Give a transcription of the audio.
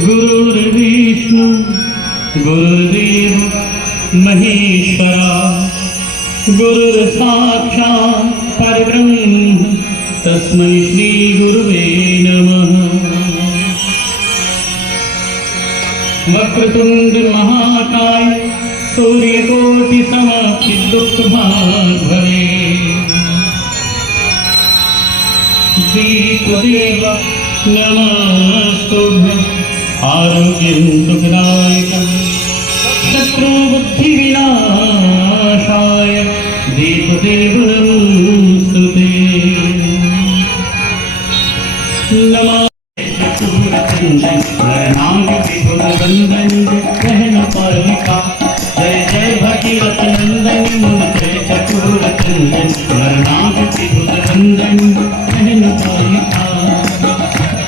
गुरुर्विष्णु गुरुर्देव महेश्वरा गुरुर्साक्षात् परब्रह्म तस्मै श्री गुरुवे नमः। वक्रतुंड महाकाय सूर्यकोटि समप्रभा दीपदेव नमस्तुभ्यं आरोग्यं सुखदायकं शत्रुबुद्धिविनाशाय दीपदेव नमस्तुते। नमः प्रणाम विभुर वंदन कहन पालिका